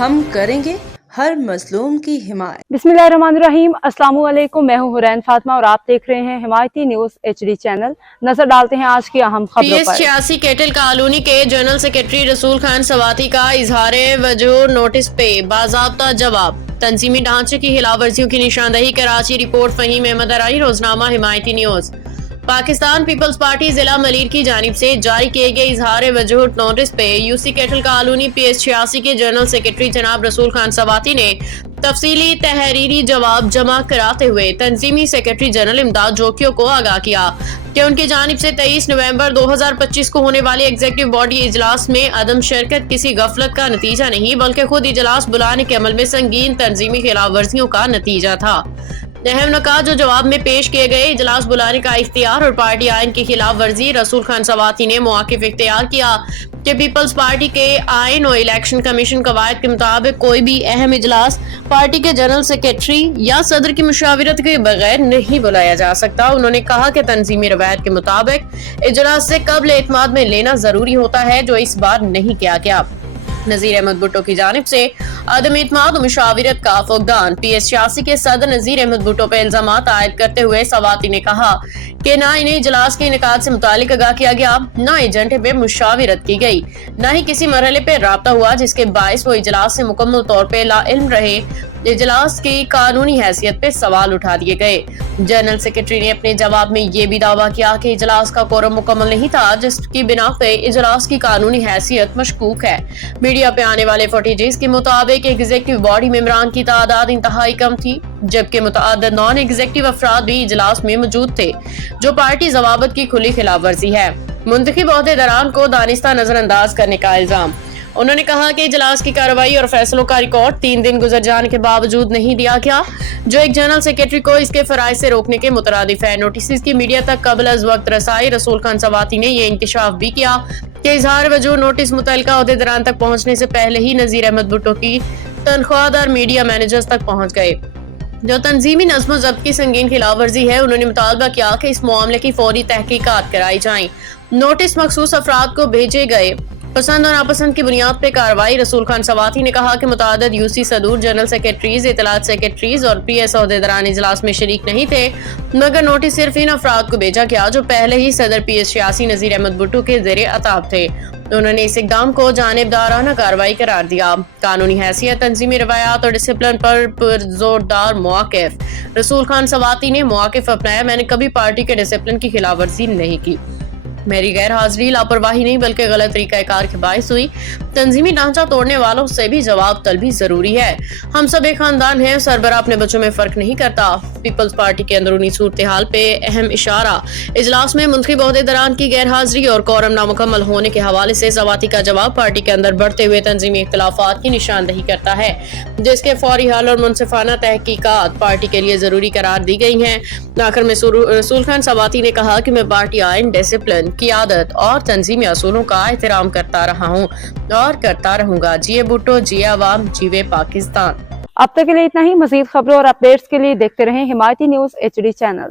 ہم کریں گے ہر مظلوم کی حمایت۔ बिस्मिल्लाहिर्रहमानिर्रहीम। अस्सलाम वालेकुम। मैं हूं हुरैन फातिमा और आप देख रहे हैं हिमायती न्यूज HD चैनल। नजर डालते हैं आज की अहम खबरों पर। PS86 केटल कॉलोनी के जनरल सेक्रेटरी रसूल खान सवाती का इजहार वजह नोटिस पे बाज़ाब्ता जवाब। तंजीमी ढांचे की खिलाफवर्जियों की निशानदही कराची रिपोर्ट फहीम अहमद अराई, रोजनामा हिमायती न्यूज। पाकिस्तान पीपल्स पार्टी जिला मलीर की जानिब से जारी किए गए इजहार वजह नोटिस पे यूसी केटल कॉलोनी PS86 के जनरल सेक्रेटरी जनाब रसूल खान सवाती ने तफसीली तहरीरी जवाब जमा कराते हुए तंजीमी सेक्रेटरी जनरल इमदाद जोकियों को आगाह किया कि उनकी जानिब से 23 नवंबर 2025 को होने वाले एग्जीक्यूटिव बॉडी इजलास में अदम शिरकत किसी गफलत का नतीजा नहीं बल्कि खुद इजलास बुलाने के अमल में संगीन तंजीमी खिलाफ वर्जियों का नतीजा था। अहम नकात जो जवाब में पेश किए गए, इजलास बुलाने का इख्तियार और पार्टी आइन की खिलाफ वर्जी। रसूल खान सवाती ने मौक़िफ़ इख्तियार किया कि पीपल्स पार्टी के आइन और इलेक्शन कमीशन कवायद के मुताबिक कोई भी अहम इजलास पार्टी के जनरल सेक्रेटरी या सदर की मुशावरत के बगैर नहीं बुलाया जा सकता। उन्होंने कहा कि तंजीमी रवायत के मुताबिक इजलास से कब्ल एतमाद में लेना जरूरी होता है, जो इस बार नहीं किया गया। नज़ीर अहमद भुट्टो की जानिब से अदम एतमाद और मुशावरत का फुक़दान। PS86 के सदर नज़ीर अहमद भुट्टो पर इल्जामात आयद करते हुए सवाती ने कहा कि न इन्हें इजलास के इनेकाद से मुतालिक आगाह किया गया, न एजेंडे पे मुशावरत की गई, न ही किसी मरहले पे राब्ता हुआ जिसके बायस वो इजलास से मुकम्मल तौर पे लाइल्म रहे। इजलास की कानूनी हैसियत पे सवाल उठा दिए गए। जनरल सेक्रेटरी ने अपने जवाब में ये भी दावा किया कि इजलास का कोरम मुकम्मल नहीं था, जिसकी बिना पे इजलास की कानूनी हैसियत मशकूक है। मीडिया पे आने वाले फुटेजेस के मुताबिक एग्जीक्यूटिव बॉडी मेंबरान की तादाद इंतहाई कम थी, जबकि मुतअद्दिद नॉन एग्जीक्यूटिव अफराद भी इजलास में मौजूद थे, जो पार्टी जवाबत की खुली खिलाफ वर्जी है। मुंतखब ओहदेदारान को दानिस्ता नजरअंदाज करने का इल्जाम। उन्होंने कहा कि इजलास की कार्रवाई और फैसलों का रिकॉर्ड 3 दिन गुजर जाने के बावजूद नहीं दिया गया, जो एक जनरल सेक्रेटरी को इसके फराइज से रोकने के मुतरादिफ है। नोटिस की मीडिया तक कबल अज वक्त रसाई। रसूल खान सवाती ने यह इंकशाफ भी किया कि इजहार वजह नोटिस मुतल्लिका ओहदेदारान तक पहुंचने से पहले ही नज़ीर अहमद भुट्टो की तनख्वाहदार मीडिया मैनेजर्स तक पहुंच गए, जो तंजीमी नज़्म ज़ब्त की संगीन खिलाफ वर्जी है। उन्होंने मुतालबा किया कि इस मामले की फौरी तहकीकात कराई जाए। नोटिस मखसूस अफराद को भेजे गए, पसंद और नापसंद की बुनियाद पे कार्रवाई। रसूल खान सवाती ने कहा कि मुतादिद यूसी सदूर, जनरल सेक्रेटरीज, इतलात सेक्रेटरीज और PS ओहदेदारान इजलास में शरीक नहीं थे, मगर नोटिस सिर्फ इन अफराद को भेजा गया जो पहले ही सदर PS86 नज़ीर अहमद भुट्टो के ज़ेरे अताब थे। उन्होंने इस इक़दाम को जानिबदाराना कार्रवाई करार दिया। कानूनी हैसियत, तंजीमी रवायात और डिसिप्लिन पर जोरदार मौक़िफ़। रसूल खान सवाती ने मौक़िफ़ अपनाया, मैंने कभी पार्टी के डिसिप्लिन की खिलाफ वर्जी नहीं की, मेरी गैर हाजिरी लापरवाही नहीं बल्कि गलत तरीक़ाकार के बायस हुई। तंजीमी ढांचा तोड़ने वालों से भी जवाब तलबी जरूरी है। हम सब एक खानदान हैं, सरबरा अपने बच्चों में फर्क नहीं करता। पीपल्स पार्टी के अंदरूनी सूरत हाल पे अहम इशारा। इजलास में मुंतखब ओहदेदारान की गैर हाजिरी और कोरम नामुकम्मल होने के हवाले से सवाती का जवाब पार्टी के अंदर बढ़ते हुए तंजीमी इख्तिलाफात की निशानदही करता है, जिसके फौरी हल और मुनसिफाना तहकीकात पार्टी के लिए जरूरी करार दी गई हैं। आखिर में रसूल खान सवाती ने कहा कि मैं पार्टी आइन, डिसिप्लिन, क़ियादत और तंजीमी असूलों का एहतराम करता रहा हूँ और करता रहूंगा। जिए भुट्टो, जिए अवाम, जीवे पाकिस्तान। अब तक के लिए इतना ही। मजीद खबरों और अपडेट्स के लिए देखते रहें हिमायती न्यूज HD चैनल।